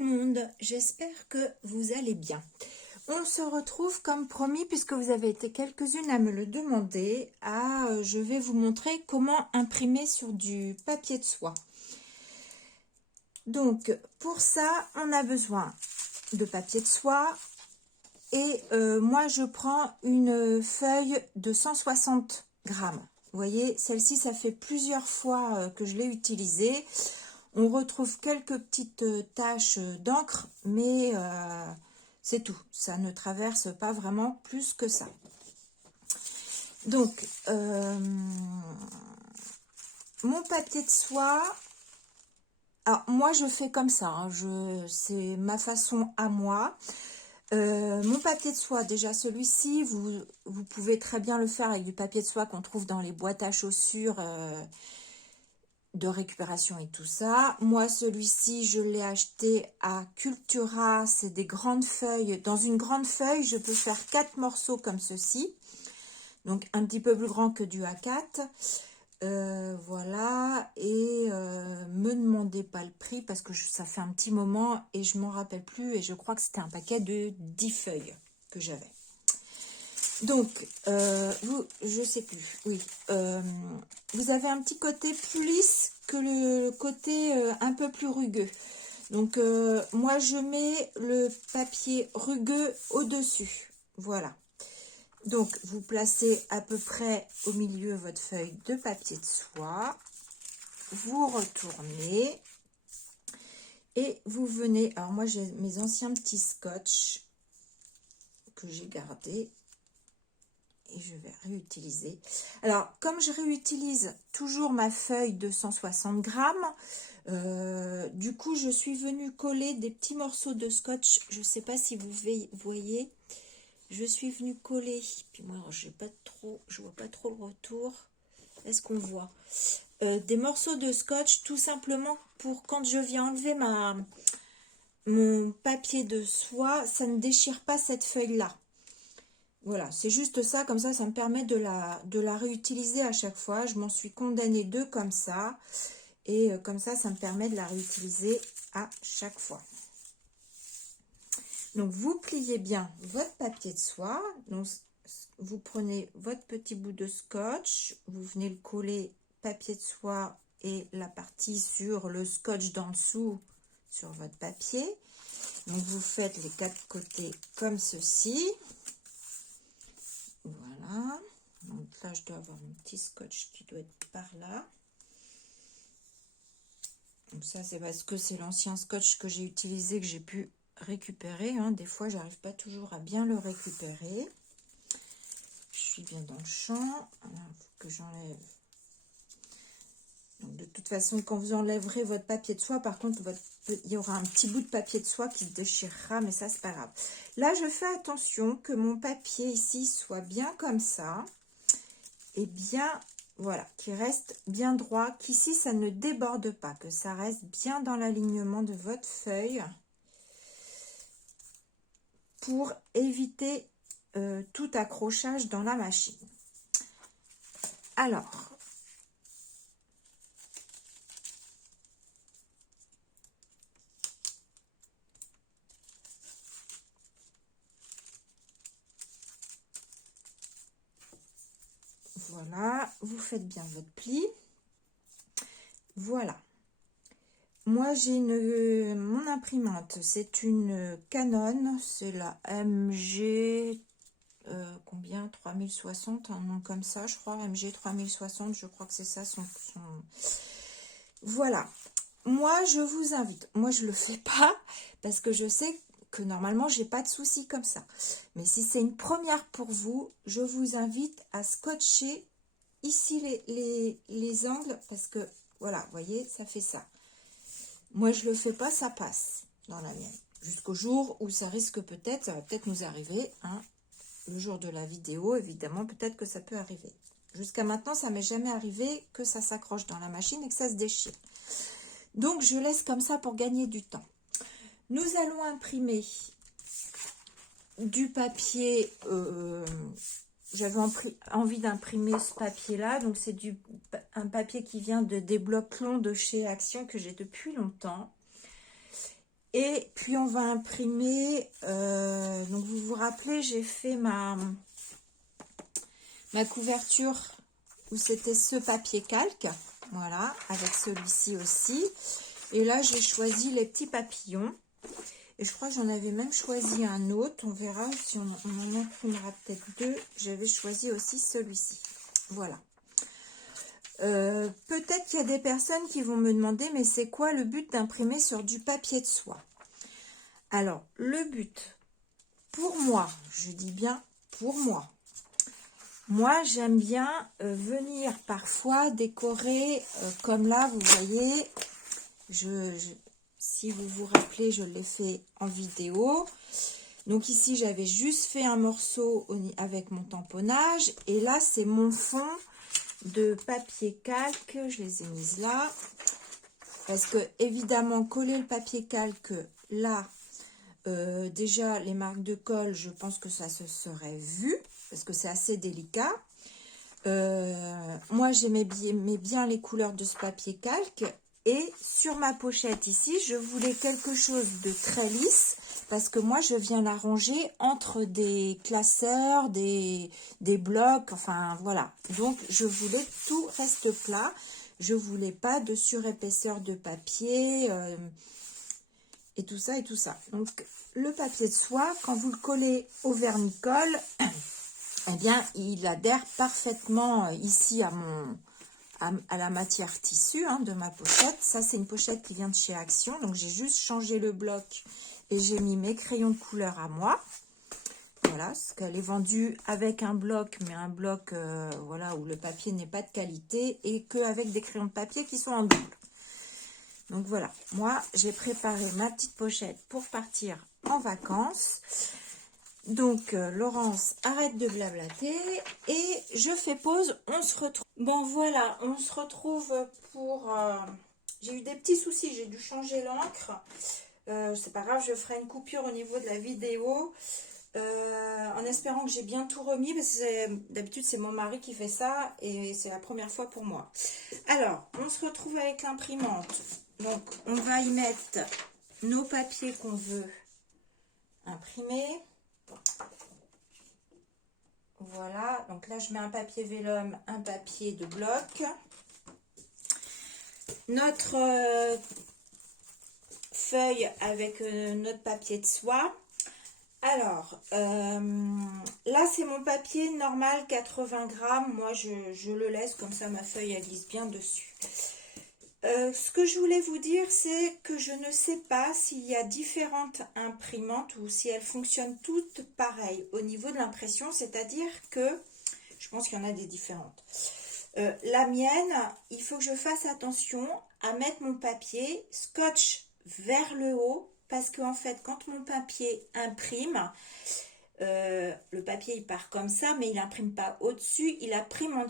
le monde, j'espère que vous allez bien. On se retrouve comme promis puisque vous avez été quelques-unes à me le demander. Je vais vous montrer comment imprimer sur du papier de soie. Donc pour ça, on a besoin de papier de soie et moi je prends une feuille de 160 grammes. Vous voyez, celle-ci, ça fait plusieurs fois que je l'ai utilisée. On retrouve quelques petites taches d'encre, mais c'est tout. Ça ne traverse pas vraiment plus que ça. Donc, mon papier de soie, alors moi je fais comme ça, hein, c'est ma façon à moi. Mon papier de soie, déjà celui-ci, vous pouvez très bien le faire avec du papier de soie qu'on trouve dans les boîtes à chaussures de récupération et tout ça. Moi, celui-ci, je l'ai acheté à Cultura. C'est des grandes feuilles. Dans une grande feuille, je peux faire 4 morceaux comme ceci. Donc, un petit peu plus grand que du A4. Voilà. Et me demandez pas le prix parce que ça fait un petit moment et je m'en rappelle plus. Et je crois que c'était un paquet de 10 feuilles que j'avais. Donc, je sais plus, oui, vous avez un petit côté plus lisse que le côté un peu plus rugueux. Donc, moi, je mets le papier rugueux au-dessus. Voilà. Donc, vous placez à peu près au milieu votre feuille de papier de soie. Vous retournez. Et vous venez... Alors, moi, j'ai mes anciens petits scotch que j'ai gardés. Et je vais réutiliser. Alors, comme je réutilise toujours ma feuille de 160 grammes, du coup, je suis venue coller des petits morceaux de scotch. Je ne sais pas si vous voyez. Je suis venue coller. Puis moi, je vois pas trop le retour. Est-ce qu'on voit des morceaux de scotch, tout simplement pour quand je viens enlever mon papier de soie, ça ne déchire pas cette feuille-là. Voilà, c'est juste ça, comme ça me permet de la réutiliser à chaque fois. Je m'en suis condamnée 2 comme ça. Et comme ça me permet de la réutiliser à chaque fois. Donc, vous pliez bien votre papier de soie. Donc, vous prenez votre petit bout de scotch. Vous venez le coller papier de soie et la partie sur le scotch d'en dessous sur votre papier. Donc, vous faites les 4 côtés comme ceci. Voilà, donc là je dois avoir mon petit scotch qui doit être par là. Donc ça c'est parce que c'est l'ancien scotch que j'ai utilisé que j'ai pu récupérer. Hein. Des fois j'arrive pas toujours à bien le récupérer. Je suis bien dans le champ. Il faut que j'enlève. Donc de toute façon quand vous enlèverez votre papier de soie, par contre il y aura un petit bout de papier de soie qui se déchirera, mais ça c'est pas grave. Là je fais attention que mon papier ici soit bien comme ça. Et bien, voilà, qui reste bien droit, qu'ici ça ne déborde pas, que ça reste bien dans l'alignement de votre feuille pour éviter tout accrochage dans la machine. Alors, voilà, vous faites bien votre pli. Voilà. Moi, j'ai mon imprimante, c'est une Canon, c'est la MG, combien, 3060, un nom comme ça, je crois, MG 3060, je crois que c'est ça son... Voilà. Moi, je vous invite, moi, je le fais pas, parce que je sais que normalement, j'ai pas de soucis comme ça. Mais si c'est une première pour vous, je vous invite à scotcher ici les angles, parce que, voilà, vous voyez, ça fait ça. Moi, je le fais pas, ça passe dans la mienne. Jusqu'au jour où ça risque peut-être, ça va peut-être nous arriver, hein, le jour de la vidéo, évidemment, peut-être que ça peut arriver. Jusqu'à maintenant, ça m'est jamais arrivé que ça s'accroche dans la machine et que ça se déchire. Donc, je laisse comme ça pour gagner du temps. Nous allons imprimer du papier. J'avais envie d'imprimer ce papier-là. Donc, c'est un papier qui vient des blocs longs de chez Action que j'ai depuis longtemps. Et puis on va imprimer, donc vous vous rappelez, j'ai fait ma couverture où c'était ce papier calque, voilà, avec celui-ci aussi. Et là j'ai choisi les petits papillons. Et je crois que j'en avais même choisi un autre. On verra si on en imprimera peut-être deux. J'avais choisi aussi celui-ci. Voilà. Peut-être qu'il y a des personnes qui vont me demander, mais c'est quoi le but d'imprimer sur du papier de soie? Alors, le but, pour moi, je dis bien pour moi j'aime bien venir parfois décorer, comme là, vous voyez, si vous vous rappelez, je l'ai fait en vidéo. Donc ici, j'avais juste fait un morceau avec mon tamponnage. Et là, c'est mon fond de papier calque. Je les ai mises là. Parce que, évidemment, coller le papier calque là, déjà, les marques de colle, je pense que ça se serait vu. Parce que c'est assez délicat. Moi, j'aimais bien les couleurs de ce papier calque. Et sur ma pochette ici, je voulais quelque chose de très lisse. Parce que moi, je viens la ranger entre des classeurs, des blocs, enfin voilà. Donc, je voulais que tout reste plat. Je voulais pas de surépaisseur de papier et tout ça et tout ça. Donc, le papier de soie, quand vous le collez au vernis-colle, eh bien, il adhère parfaitement ici à la matière tissu de ma pochette. Ça, c'est une pochette qui vient de chez Action. Donc, j'ai juste changé le bloc et j'ai mis mes crayons de couleur à moi. Voilà, parce qu'elle est vendue avec un bloc, mais un bloc voilà, où le papier n'est pas de qualité et qu'avec des crayons de papier qui sont en double. Donc voilà, moi, j'ai préparé ma petite pochette pour partir en vacances. Donc, Laurence, arrête de blablater et je fais pause, on se retrouve. Bon, voilà, on se retrouve pour... j'ai eu des petits soucis, j'ai dû changer l'encre. C'est pas grave, je ferai une coupure au niveau de la vidéo en espérant que j'ai bien tout remis parce que d'habitude, c'est mon mari qui fait ça et c'est la première fois pour moi. Alors, on se retrouve avec l'imprimante. Donc, on va y mettre nos papiers qu'on veut imprimer. Voilà, donc là je mets un papier vélum, un papier de bloc. Notre feuille avec notre papier de soie. Alors, là c'est mon papier normal 80 grammes. Moi je le laisse comme ça, ma feuille elle glisse bien dessus. Ce que je voulais vous dire, c'est que je ne sais pas s'il y a différentes imprimantes ou si elles fonctionnent toutes pareilles au niveau de l'impression, c'est-à-dire que je pense qu'il y en a des différentes. La mienne, il faut que je fasse attention à mettre mon papier scotch vers le haut parce qu'en fait, quand mon papier imprime, le papier il part comme ça, mais il n'imprime pas au-dessus, il imprime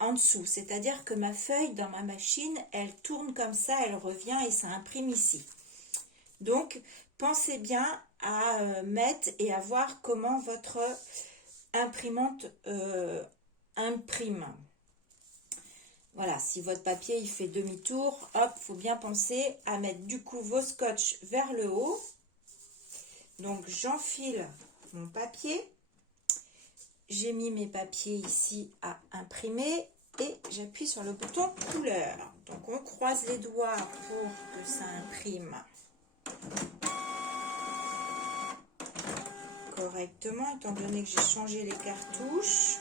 en dessous. C'est-à-dire que ma feuille dans ma machine, elle tourne comme ça, elle revient et ça imprime ici. Donc, pensez bien à mettre et à voir comment votre imprimante imprime. Voilà, si votre papier il fait demi-tour, hop, faut bien penser à mettre du coup vos scotch vers le haut. Donc, j'enfile mon papier. J'ai mis mes papiers ici à imprimer et j'appuie sur le bouton couleur. Donc, on croise les doigts pour que ça imprime correctement, étant donné que j'ai changé les cartouches.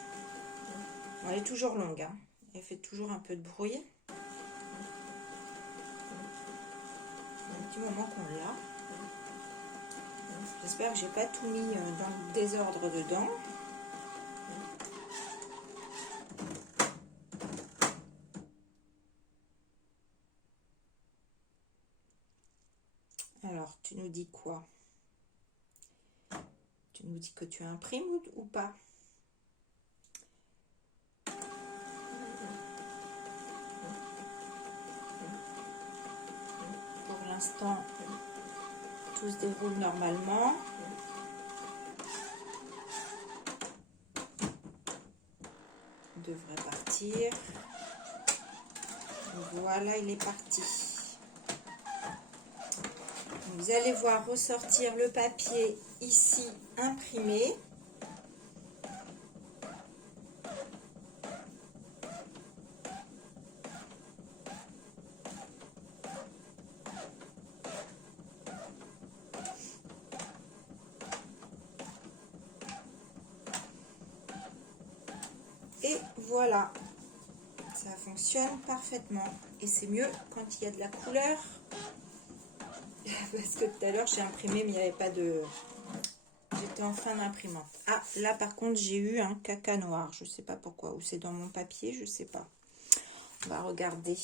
Bon, elle est toujours longue, hein. Elle fait toujours un peu de bruit. Un petit moment qu'on l'a. J'espère que j'ai pas tout mis dans le désordre dedans. Alors, tu nous dis quoi? Tu nous dis que tu imprimes ou pas? Pour l'instant, tout se déroule normalement. Il devrait partir. Voilà, il est parti. vous allez voir ressortir le papier ici imprimé. Et voilà, ça fonctionne parfaitement. Et c'est mieux quand il y a de la couleur. Parce que tout à l'heure, j'ai imprimé, mais il n'y avait pas de... J'étais en fin d'imprimante. Ah, là, par contre, j'ai eu un caca noir. Je ne sais pas pourquoi. Ou c'est dans mon papier, je ne sais pas. On va regarder.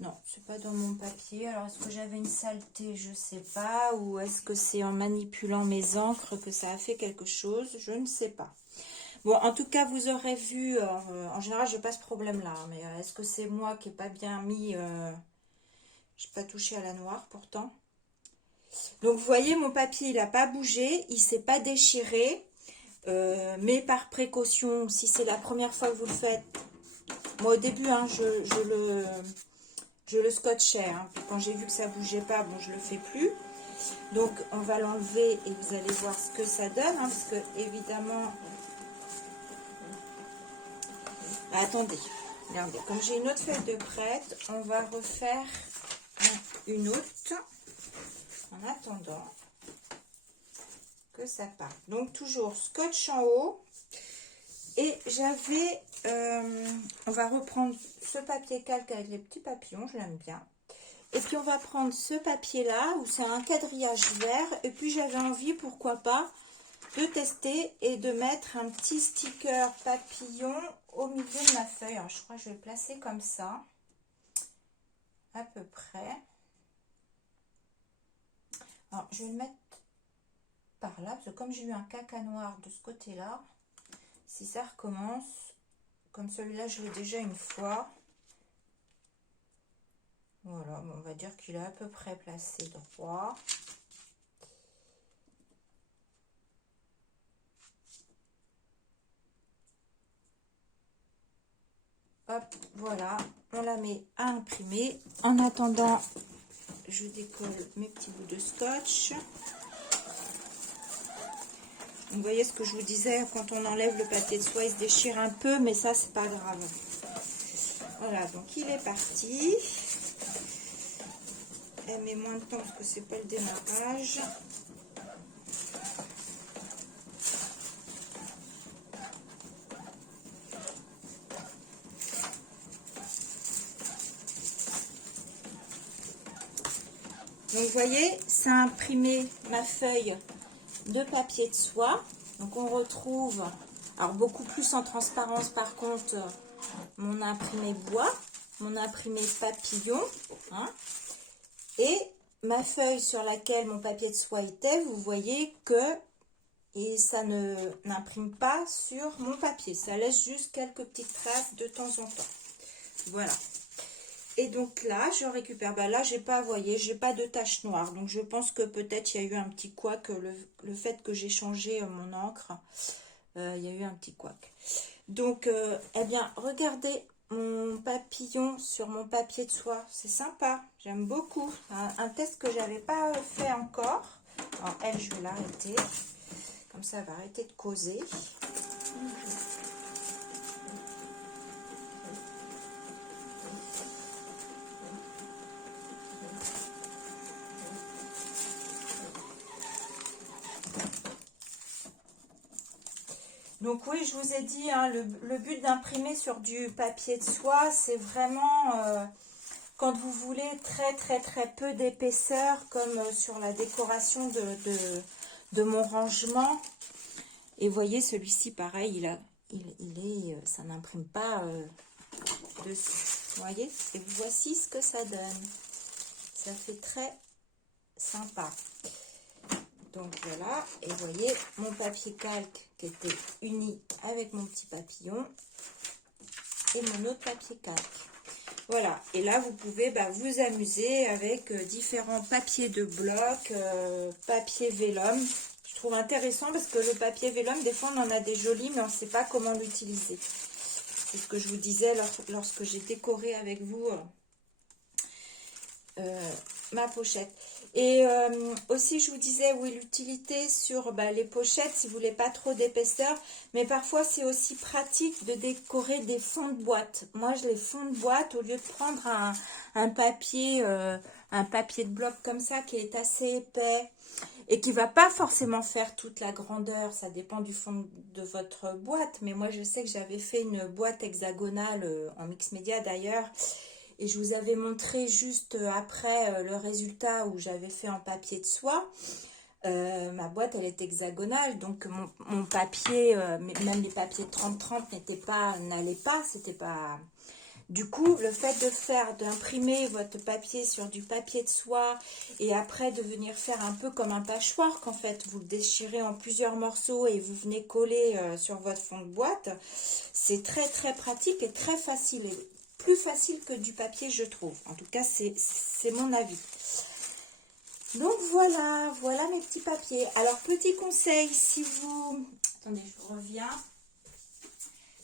Non, c'est pas dans mon papier. Alors, est-ce que j'avais une saleté? Je ne sais pas. Ou est-ce que c'est en manipulant mes encres que ça a fait quelque chose? Je ne sais pas. Bon, en tout cas, vous aurez vu, en général, je n'ai pas ce problème-là, mais est-ce que c'est moi qui n'ai pas bien mis, je n'ai pas touché à la noire pourtant. Donc, vous voyez, mon papier, il n'a pas bougé, il ne s'est pas déchiré, mais par précaution, si c'est la première fois que vous le faites, moi au début, hein, je le scotchais, hein, puis quand j'ai vu que ça ne bougeait pas, bon, je ne le fais plus. Donc, on va l'enlever et vous allez voir ce que ça donne, hein, parce que, évidemment... Attendez, regardez, comme j'ai une autre feuille de prête, on va refaire une autre en attendant que ça parte. Donc toujours scotch en haut et j'avais, on va reprendre ce papier calque avec les petits papillons, je l'aime bien. Et puis on va prendre ce papier là où c'est un quadrillage vert et puis j'avais envie, pourquoi pas, de tester et de mettre un petit sticker papillon au milieu de ma feuille. Alors, je crois que je vais le placer comme ça, à peu près. Alors, je vais le mettre par là, parce que comme j'ai eu un caca noir de ce côté-là, si ça recommence, comme celui-là, je l'ai déjà une fois. Voilà, bon, on va dire qu'il est à peu près placé droit. Hop, voilà, on la met à imprimer. En attendant, je décolle mes petits bouts de scotch. Vous voyez ce que je vous disais, quand on enlève le papier de soie, il se déchire un peu, mais ça, c'est pas grave. Voilà, donc il est parti. Elle met moins de temps parce que c'est pas le démarrage. Donc vous voyez, ça a imprimé ma feuille de papier de soie. Donc on retrouve, alors beaucoup plus en transparence par contre, mon imprimé bois, mon imprimé papillon, hein, et ma feuille sur laquelle mon papier de soie était, vous voyez que et ça n'imprime pas sur mon papier. Ça laisse juste quelques petites traces de temps en temps. Voilà. Et donc là, je récupère. Ben là, j'ai pas, vous voyez, j'ai pas de tache noire. Donc je pense que peut-être il y a eu un petit couac. Le fait que j'ai changé mon encre, il y a eu un petit couac. Donc, eh bien, regardez mon papillon sur mon papier de soie. C'est sympa. J'aime beaucoup. Un test que j'avais pas fait encore. Alors, elle, je vais l'arrêter. Comme ça, elle va arrêter de causer. Donc oui, je vous ai dit, hein, le but d'imprimer sur du papier de soie, c'est vraiment quand vous voulez très peu d'épaisseur, comme sur la décoration de mon rangement. Et vous voyez, celui-ci, pareil, ça n'imprime pas dessus. Vous voyez, et voici ce que ça donne. Ça fait très sympa. Donc voilà, et vous voyez mon papier calque qui était uni avec mon petit papillon et mon autre papier calque. Voilà, et là vous pouvez vous amuser avec différents papiers de bloc, papier vélum. Je trouve intéressant parce que le papier vélum, des fois on en a des jolis, mais on ne sait pas comment l'utiliser. C'est ce que je vous disais lorsque j'ai décoré avec vous ma pochette. Et aussi, je vous disais, oui, l'utilité sur les pochettes, si vous voulez pas trop d'épaisseur, mais parfois c'est aussi pratique de décorer des fonds de boîte. Moi, je les fonds de boîte, au lieu de prendre un papier de bloc comme ça, qui est assez épais, et qui va pas forcément faire toute la grandeur, ça dépend du fond de votre boîte, mais moi, je sais que j'avais fait une boîte hexagonale, en mix média d'ailleurs, et je vous avais montré juste après le résultat où j'avais fait en papier de soie. Ma boîte, elle est hexagonale, donc mon papier, même les papiers de 30-30 n'allaient pas, c'était pas... Du coup, le fait d'imprimer votre papier sur du papier de soie et après de venir faire un peu comme un patchwork, en fait, vous le déchirez en plusieurs morceaux et vous venez coller sur votre fond de boîte, c'est très très pratique et très facile. Et plus facile que du papier, je trouve. En tout cas, c'est mon avis. Donc voilà mes petits papiers. Alors, petit conseil, si vous... Attendez, je reviens.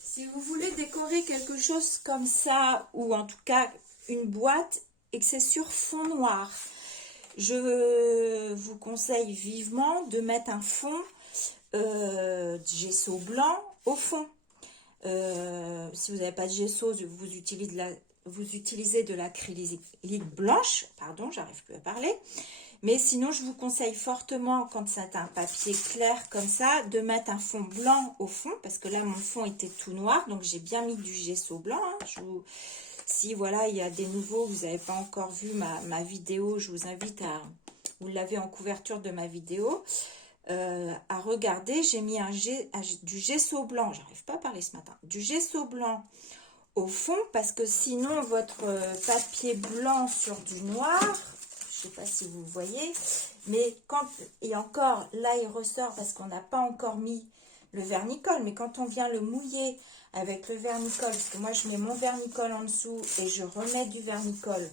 Si vous voulez décorer quelque chose comme ça, ou en tout cas une boîte, et que c'est sur fond noir, je vous conseille vivement de mettre un fond de gesso blanc au fond. Si vous n'avez pas de gesso, vous utilisez de l'acrylique blanche, pardon, j'arrive plus à parler. Mais sinon, je vous conseille fortement, quand c'est un papier clair comme ça, de mettre un fond blanc au fond, parce que là, mon fond était tout noir, donc j'ai bien mis du gesso blanc. Si voilà, il y a des nouveaux, vous n'avez pas encore vu ma vidéo, je vous invite à, vous l'avez en couverture de ma vidéo, à regarder. J'ai mis du gesso blanc, j'arrive pas à parler ce matin, du gesso blanc au fond, parce que sinon, votre papier blanc sur du noir... Je ne sais pas si vous voyez, mais et encore, là il ressort parce qu'on n'a pas encore mis le vernicole, mais quand on vient le mouiller avec le vernicole, parce que moi je mets mon vernicole en dessous et je remets du vernicole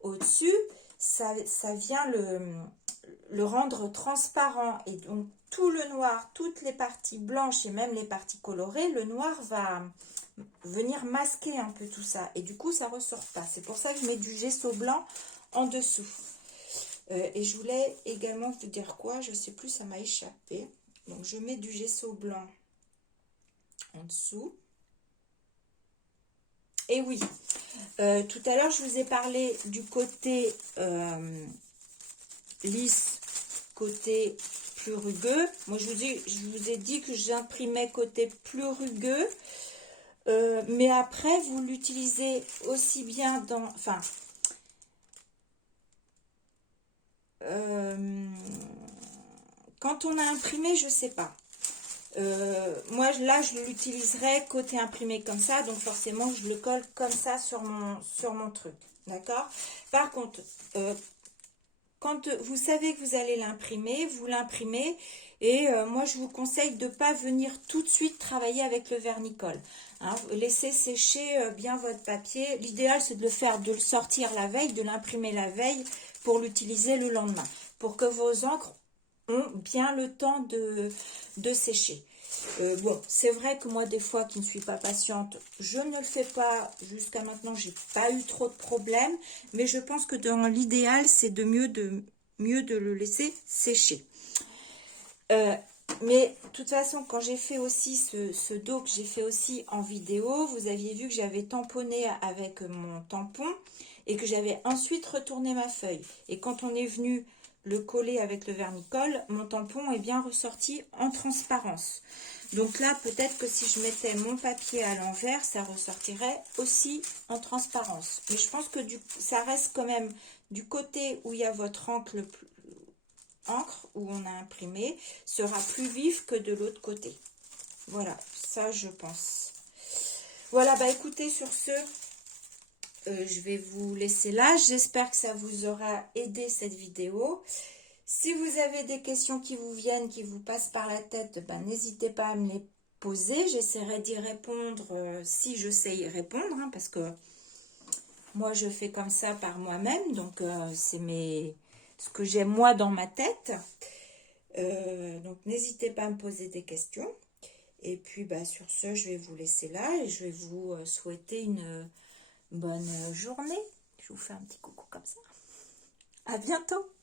au-dessus, ça vient le rendre transparent, et donc tout le noir, toutes les parties blanches et même les parties colorées, le noir va venir masquer un peu tout ça, et du coup ça ressort pas. C'est pour ça que je mets du gesso blanc en dessous. Et je voulais également vous dire quoi, je sais plus, ça m'a échappé. Donc je mets du gesso blanc en dessous. Et oui, tout à l'heure je vous ai parlé du côté lisse, côté plus rugueux. Moi je vous ai dit que j'imprimais côté plus rugueux. Mais après vous l'utilisez aussi bien dans... Enfin... quand on a imprimé, je sais pas. Moi, là, je l'utiliserai côté imprimé comme ça. Donc, forcément, je le colle comme ça sur mon truc. D'accord? Par contre, quand vous savez que vous allez l'imprimer, vous l'imprimez. Et moi, je vous conseille de ne pas venir tout de suite travailler avec le vernicole. Hein, laissez sécher bien votre papier. L'idéal, c'est de le sortir la veille, de l'imprimer la veille pour l'utiliser le lendemain. Pour que vos encres ont bien le temps de sécher. Bon, c'est vrai que moi, des fois, qui ne suis pas patiente, je ne le fais pas. Jusqu'à maintenant, j'ai pas eu trop de problèmes. Mais je pense que dans l'idéal, c'est mieux de le laisser sécher. Mais de toute façon, quand j'ai fait aussi ce dos que j'ai fait aussi en vidéo, vous aviez vu que j'avais tamponné avec mon tampon et que j'avais ensuite retourné ma feuille. Et quand on est venu le coller avec le vernicole, mon tampon est bien ressorti en transparence. Donc là, peut-être que si je mettais mon papier à l'envers, ça ressortirait aussi en transparence. Mais je pense que ça reste quand même du côté où il y a votre encre, où on a imprimé, sera plus vif que de l'autre côté. Voilà, ça je pense. Voilà, bah écoutez, sur ce, je vais vous laisser là. J'espère que ça vous aura aidé cette vidéo. Si vous avez des questions qui vous viennent, qui vous passent par la tête, ben, n'hésitez pas à me les poser. J'essaierai d'y répondre si je sais y répondre, hein, parce que moi je fais comme ça par moi-même. Donc c'est ce que j'ai moi dans ma tête. Donc n'hésitez pas à me poser des questions. Et puis bah, sur ce, je vais vous laisser là et je vais vous souhaiter une bonne journée. Je vous fais un petit coucou comme ça. À bientôt!